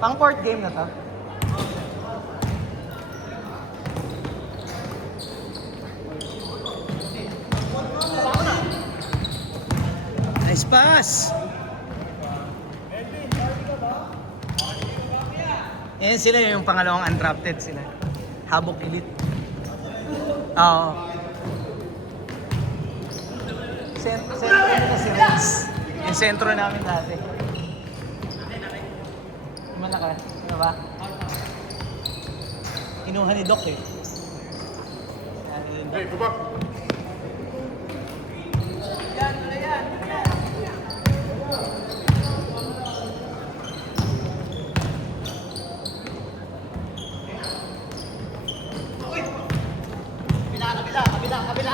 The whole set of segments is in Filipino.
Pang court game na to. Nice pass! Yan sila yung pangalawang undrafted sila. Habok Elite. Oo. Sentro nila si Renz. Yung sentro namin dati. Malaka. Ano ba? Kinuha ni Doc eh. Hey, go back. Kabila.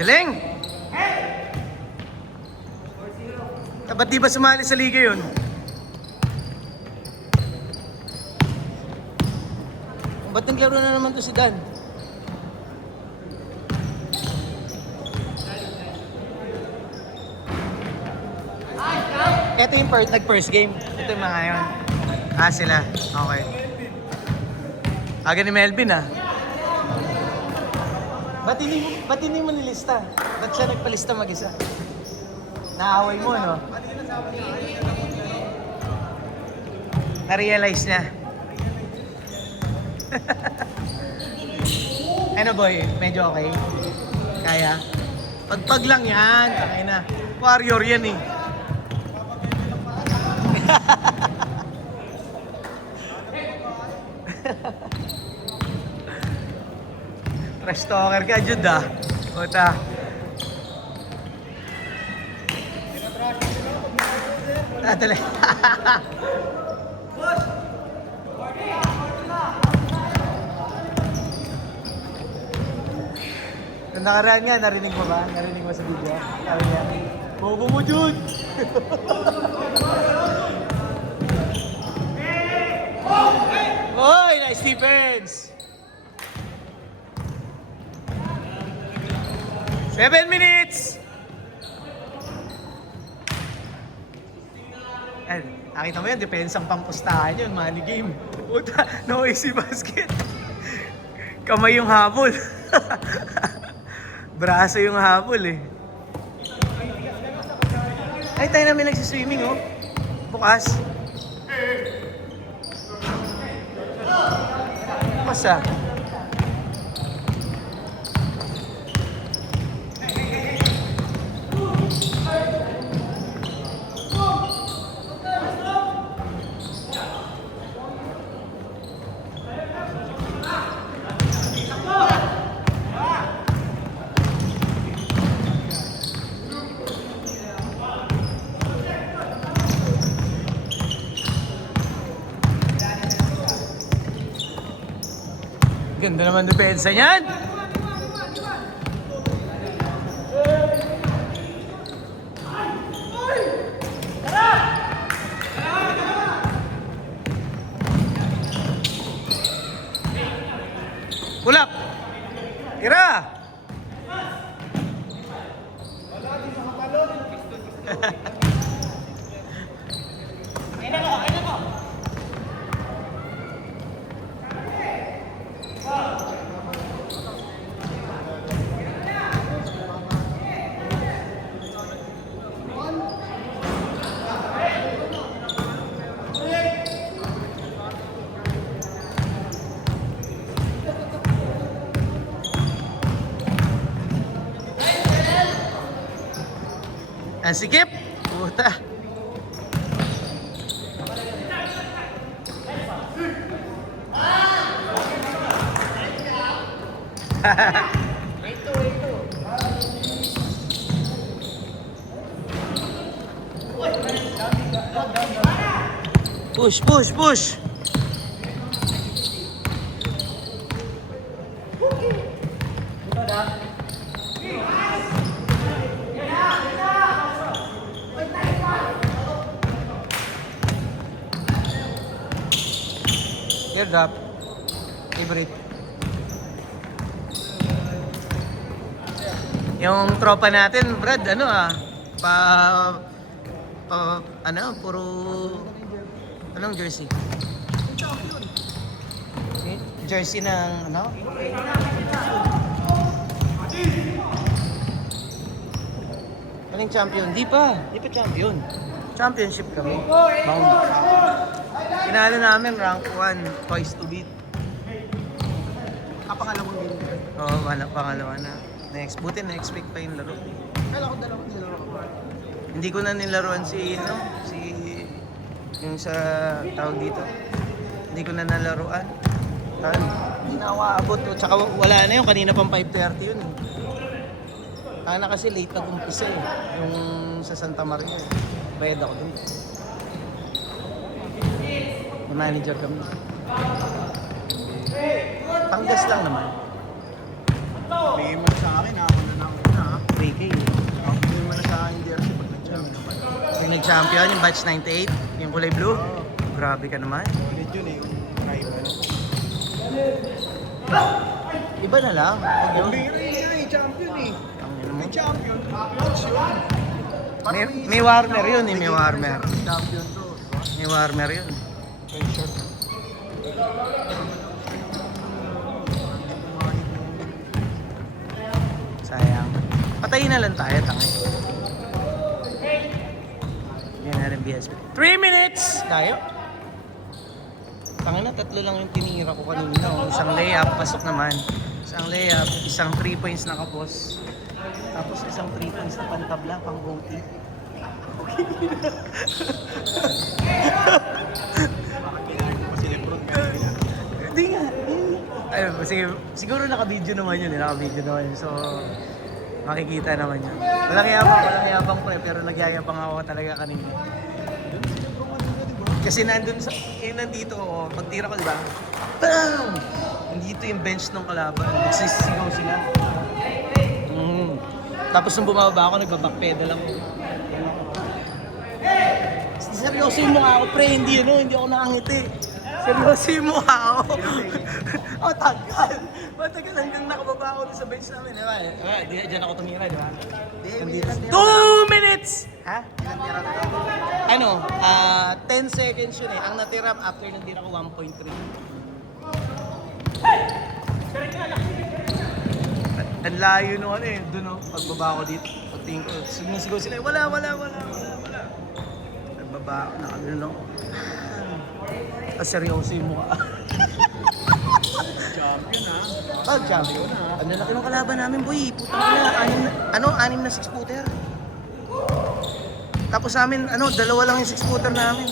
Galing! Ba't di ba sumali sa liga yun? Ba't naglaro na naman to si Dan? Ito yung nag-first game. Ito yung mga yun. Sila. Okay. Aga ni Melvin Ba't hindi mo nilista? Ba't siya nagpalista mag-isa? Naaway mo, no? Na-realize niya. Ano boy, medyo okay? Kaya? Pagpag lang yan, takay na. Warrior yan eh. Trash talker ka, Jude Puta. Dali. Nung nakaraan nga, narinig mo ba? Narinig mo sa video? Sabi niya, bobo mo, Jude! Oy, nice defense! 7 minutes! Eh, nakita mo yan, depensang pampustahan yun, money game. Puta, no easy basket. Kamay yung habol. Braso yung habol eh. Ay, tayo namin nagsiswimming oh. Bukas. Bukas Ganda naman depensa niyan. Pull up. Tira. Ang sikip. Puta. Push, push, push! Teardrop. Favorite. Yung tropa natin, Brad, ano puro, anong jersey? Jersey ng, ano? Anong champion? Di pa champion. Championship kami. Bound. Pinalo namin rank 1, twice to beat. Kapangalawang din. Oo, pangalawa na. Buti na-expect pa yung laro. Kailan ko dalawang nilaro ko. Hindi ko na nilaruan yung sa tawag dito. Hindi ko na nalaruan. Hindi na ako aabot. Tsaka wala na yun, kanina pang 5:30 yun. Na kasi late nag-umpisa eh. Yung sa Santa Maria eh. Bayad ako dun. May manager kami. Panggas lang naman. Bigay mo na sa akin ha. Ako na lang na ha. 3K. Bigay mo na sa akin jersey pag nag-champion naman. Yung nag-champion, yung batch 98, yung kulay blue. Grabe ka naman. Solid yun eh. Yung rival. Iba na lang. Huwag yun. Bigay na eh. Champion eh. Ang ino mo. May champion. Match yun. May warmer yun eh, may warmer. Champion to. May warmer yun. May shirt. Sayang. Patayin na lang tayo, tangay. Yan na rin BSP. 3 minutes! Tayo. Tangay na, 3 lang yung tinira ko kanina. Isang layup, pasok naman. Isang layup, isang 3 points na kapos. Tapos isang 3 points na pantabla, pang goatee. Kasi Lebron kanina. Hindi nga. Ayun, siguro naka-video naman yun. Naka-video naman yun. So, makikita naman yun. Walang yabang pre, pero nagyayabang ako talaga kanina. Kasi nandito ako, pagtira ko, di ba? Bam! Nandito yung bench ng kalaban. Nagsisigaw sila. Tapos nung bumaba ako, nagbabackpedal ako. Seryoso yung mukha ako, pre. Hindi ako nakangiti. Seryoso yung mukha ako. Tagal. Matagal hanggang nakababa ako sa bench namin. Diba? Diyan ako tumira, di ba? 2 minutes! Ha? Ano? 10 seconds yun eh. Ang natira after nang tira ko 1.3. Ang layo nung ano eh. Doon pagbaba ko dito. Pagtingin ko, sumisigaw sila. Wala. Nagbaba ako, nakagano. Seryoso yung mukha. Champion ha. Champion. Ang laki ng kalaban namin, boy. Putang na, 6 na 6-footer. Tapos amin, 2 lang yung 6-footer namin.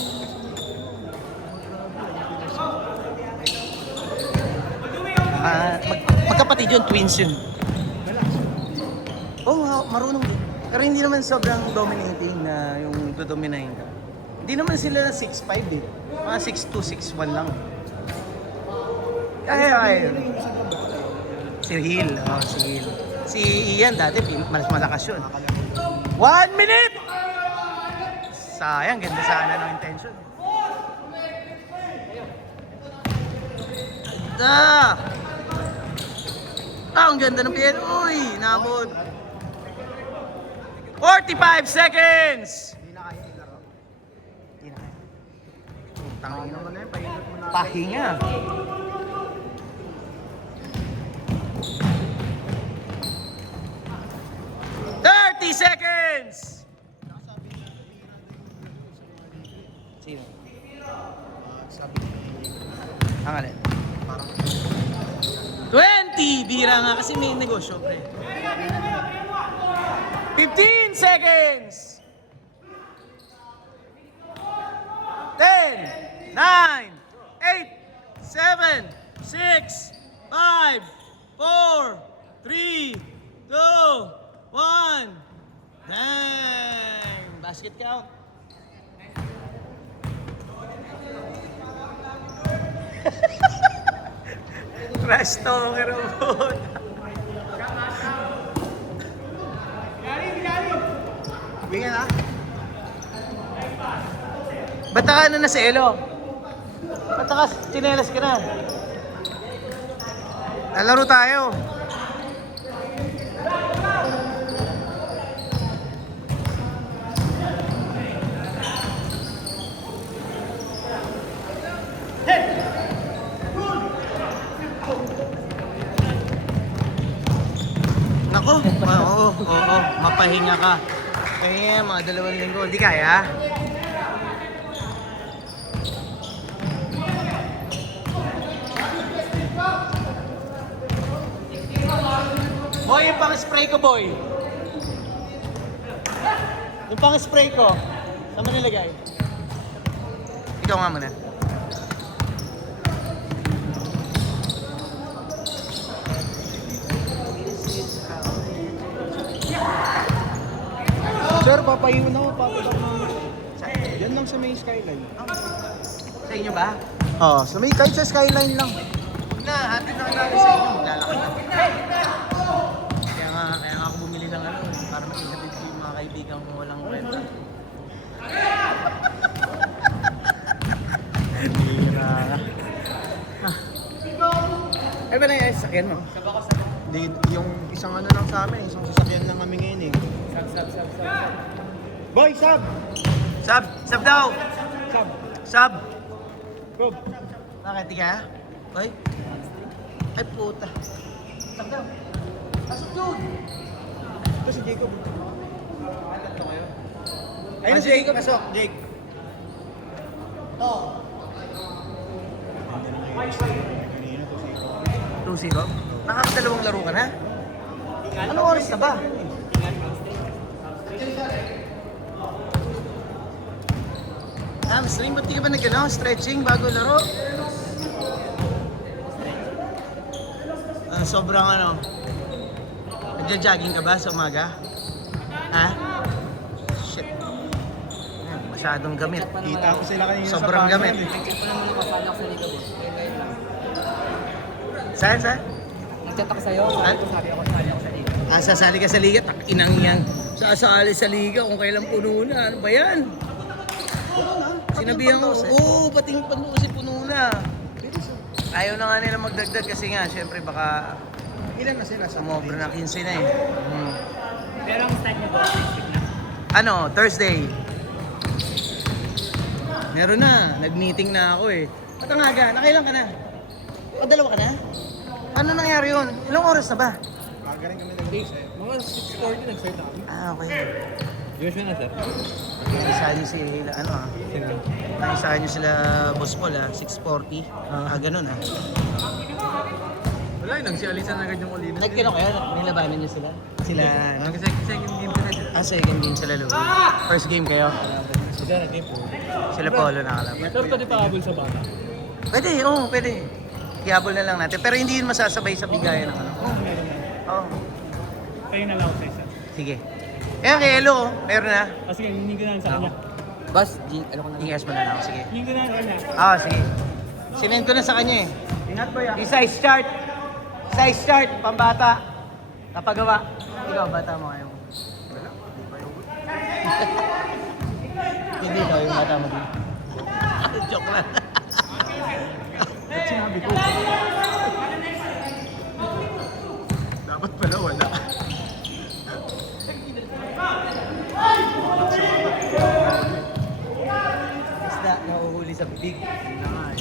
Magkapatid yun, twins yun. Marunong din. Pero hindi naman sobrang dominating na yung dodominahin ka. Hindi naman sila 6'5 din. Mga 6'2", 6'1 lang. Kaya. Si Hill. Si Hill. Si Ian dati, mas malakas yun. 1 minute! Sayang, ganda sana ng intention. Ganda! Ang ganda ng PL. Uy, nabot. 45 seconds! Hindi na kaya ilaro. Hindi na kaya. Tangin naman na yun. Pahilot mo na. Pahinga. Seconds! Sino? Sabi Ang alin? parang 20! Bira nga kasi may negosyo, pre. 15 seconds! 10, 9, 8, 7, 6, 5, 4, 3, 2, 1. Dang! Basket count. Trash talker mo. Bigyan ha? Ba't ka ano na si Elo? Ba't ka chinelas ka na? Lalaro tayo. Nako, oo, mapahinga ka. Kaya mga 2 linggo, di kaya? Boy, yung pang-spray ko, boy. Yung pang-spray ko. Saan mo nilagay? Ikaw nga muna. Sir, papahiwan ako. Papatak na. Yan lang sa may skyline. Sa inyo ba? Oo, sa may kahit sa skyline lang. Huwag na, hatid na natin sa inyo. Maglalakad na. Kaya nga ako bumili ng ano, para maihatid ko yung mga kaibigan kung walang kwenta. Eh, ba na yung sasakyan mo? Di, yung isang ano lang sa amin, isang sasakyan lang kami ngayon eh. Sab. Boy, sab! Sab! Sab daw! Sab! Sab! Rob! Bakit di ka? Oy? Ay puta. Sab daw! Pasok yun! Ito si Jacob. Tatlo kayo? Ayun na si Jacob. Pasok, Jake. Oo. Kanina to si 2-0? Nakakadalawang laro ka na? Anong oras na ba? Hamstring, ba't di ka ba nag-ano? Stretching bago laro? Sobrang ano? Nagja-jogging ka ba sa umaga? Ha? Shit. Masyadong gamit. Kita ko sila kanina Sobrang sa gamit. panel eh. Saan? Nagchat ako sa'yo, Ha? sabi ako sa liga. Sasali ka sa liga? Inang yan. Sasali sa liga kung kailan puno na. Ano ba yan? Sinabihan ko, oo, pati yung puno kasi puno na. Ayaw na nga nila magdagdag kasi nga, syempre baka Ilan na sila? sumobra na 15 na eh. Pero ang start niyo po, Ano, Thursday. Meron na, nag-meeting na ako eh. Ba't ang aga? Nakailan ka na? O, dalawa ka na? Ano nangyari yun? Ilang oras na ba? Aga rin kami nag-base eh. mga 6:40 nag-start na kami. Ah, okay. Usual na sir. Isa niyo sila, ano ah. Isa niyo sila Boss Paul ah, 6:40. Ganun ah. Wala yun, nagsialisan agad yung Olinas. Nagkino kayo? Nilabanan niyo sila? Sila, ano? Second game pa na siya. Second game sila Louie. First game kayo? Sila nag-game po. Sila Polo nakalaban. Pero pwede pa habol sa bata. Pwede, oo, pwede. Ihabol na lang natin. Pero hindi yun masasabay sa bigayan ng ano. Oo. Kayo na lang sa isa. Sige. Kaya kay Elo, meron na. Sige, hindi ko na sa kanya. Bas, ano ko na. I-guess mo na lang. Sige. Hindi ko na sa kanya. Sige. Sinend ko na sa kanya eh. Ingat boy ah. Yung size chart. Size chart, pambata. Napagawa. Ikaw, bata mo ngayon. Wala. Hindi daw yung bata mo dito. Joke lang. Ba't sinabi ko? Dapat pala wala. Isda, nahuhuli sa bibig. Yun na nga eh.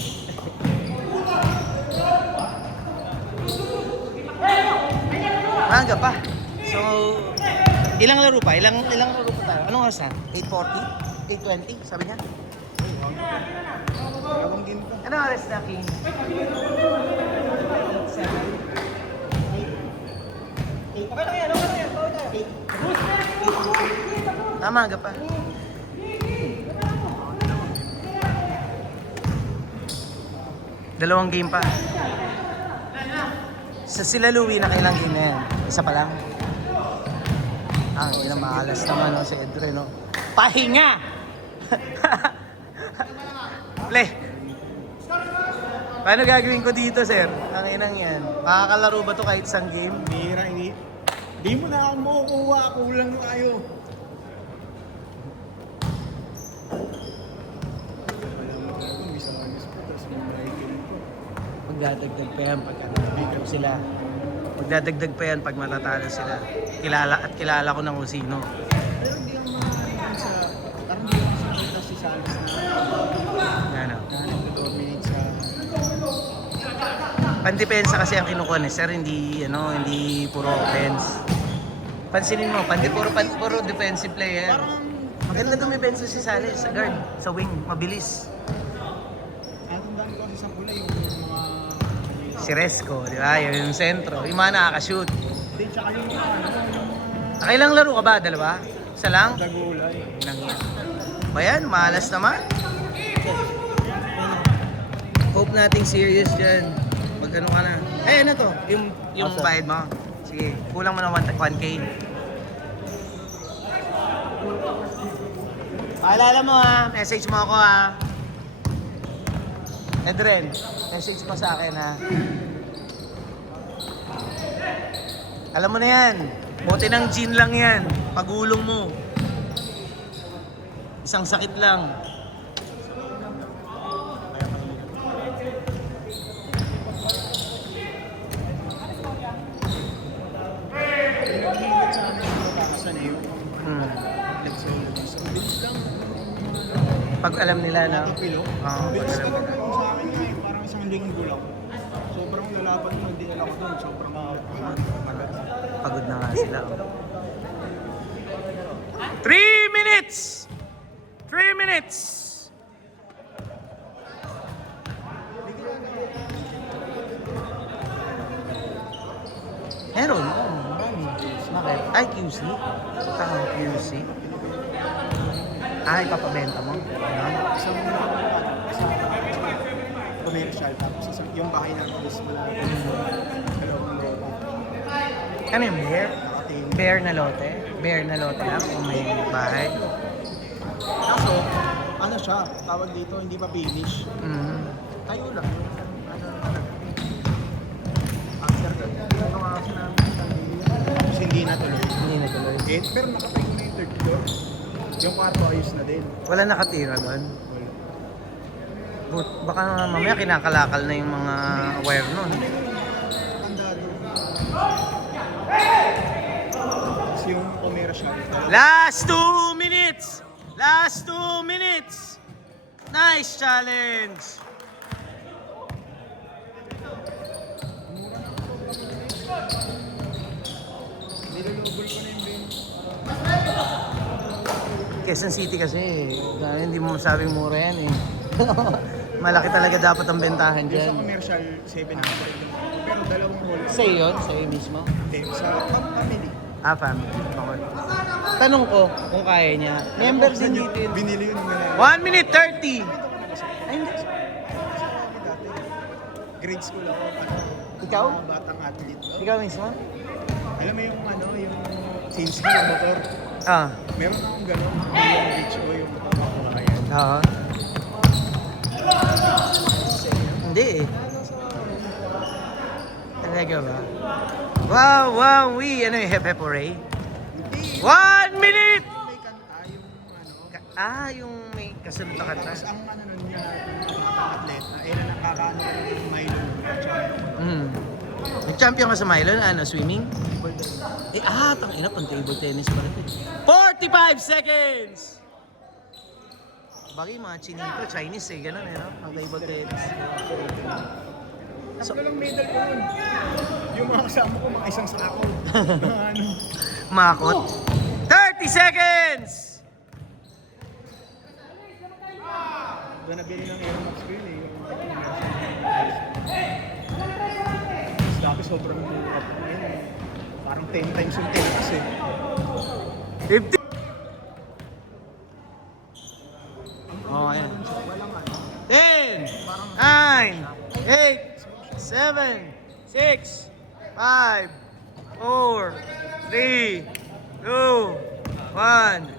Maaga pa. So, ilang laro pa? Ilang laro pa tayo? Anong oras na? 8:40? 8:20? Sabi niya? Dalawang game pa. Anong oras na, King? 8:07? Okay lang yan, okay lang yan. Maaga pa. Dalawang game pa. Sa sila Louie, nakailang game na yan? Isa pa lang? Yun ang maalas naman no, si Edre, no? Pahinga! Play. Paano gagawin ko dito, sir? Ang inang yan. Makakalaro ba to kahit isang game? Bihira, hindi mo na ako makukuha. Kulang tayo. Magdadagdag pa yan pag nanalo sila. Magdadagdag pa yan pag matatalo sila. Kilala ko ng kung sino. Pero hindi ang mga sa... Parang hindi ako sinakita si Salis na Ano? nag-dominate sa... Pandepensa kasi ang kinukuha ni sir, hindi puro offense. Pansinin mo, puro defensive player. Parang... Maganda dumipensa si Salis sa guard, sa wing, mabilis. Natandaan ko kasi sa pula yung mga... Si Resco, di ba? Yung sentro, yung mga nakaka-shoot. Hindi, tsaka yung mga... Nakailang laro ka ba? Dalawa? Isa lang? Dagulay. Lang yan. Ba yan? Malas naman. Hope nating serious dyan. Mag ano ka na. Eh, ano to? Yung bayad mo. Sige, kulang mo ng 1K. Paalala mo ha, message mo ako ha. Edren, message mo sa akin ha. Alam mo na yan, bote ng gin lang yan. Pagulong mo. Isang sakit lang. Pinag-iingat sa amin yung bakasan eh. Yung Hmm. nag-solo. So, bilis lang. Pag alam nila na. Nakapilo. Oo, Bilis pag ka alam lang nila. yung sa akin ngayon. Parang isang linggo lang. Sobrang lalaban mo. Hindi alam ko doon. Sobrang Pagod na nga sila. 3 minutes! 3 minutes! Meron. Bakit? Ay, QC? Tama, QC. Ah, ipapabenta mo? Ano? isang sa commercial. Tapos isang, yung bahay ng office mo lang. Dalawang loob. Ano yung bear? Nakatain. Bear na lote? Bear na lote lang kung may bahay? Kaso, ano siya? Tawag dito, hindi pa finish. Mm. Tayo lang. Ano talaga. After that, ano nga sinabi. Tapos hindi natuloy. Hindi na tuloy. Eh, pero nakatayo na yung third floor. Yung kwarto ayos na din. Wala nakatira doon. Baka mamaya kinakalakal na yung mga wire nun. Tanda doon. Tapos yung commercial. Last 2 minutes! Last 2 minutes! Nice challenge! Nilolobol ko na yung Ben. Quezon City kasi, hindi mo masabing mura yan eh. Malaki talaga dapat ang bentahan Yung sa dyan. commercial, 700 lang. Pero dalawang hall. Sa'yo yun? Sa'yo mismo? Eh, sa family. Ah, family. Okay. Tanong ko kung kaya niya. Member din dito yun. Binili yun ng 1 minute 30! Ay, hindi. dati. Grade school ako. Ano, Ikaw? mga batang athlete. Ikaw mismo? Alam mo yung ano, yung sales ko, yung motor. Ah. Meron akong gano'n. Yung beach ko, yung motor ako kaya. Oo. Hindi eh. Talaga ba? Wow, wow, ano yung Hep Hooray? Hindi. 1 minute! May kanta, yung ano. Ah, yung may kasunod na kanta. Tapos ang ano nun niya, atleta, eh na nakakaano yung Milo. Nag-champion ka sa Milo na ano, swimming? Eh, tangina, pang table tennis pa rin. 45 seconds! Bagay mga chinito, Chinese eh, gano'n eh, no? Ang table tennis. Tatlo lang medal ko nun. Yung mga kasama ko, mga isang sako. Mga ano. Makot. 30 seconds! Doon nabili ng Air Max ko yun eh. Tapos dati sobrang mura pa yun eh. Parang 10 times yung tennis eh. 50! Oh, ayan. Walang ano. 10, 9, 8, 7, 6, 5, 4, 3, 2, 1.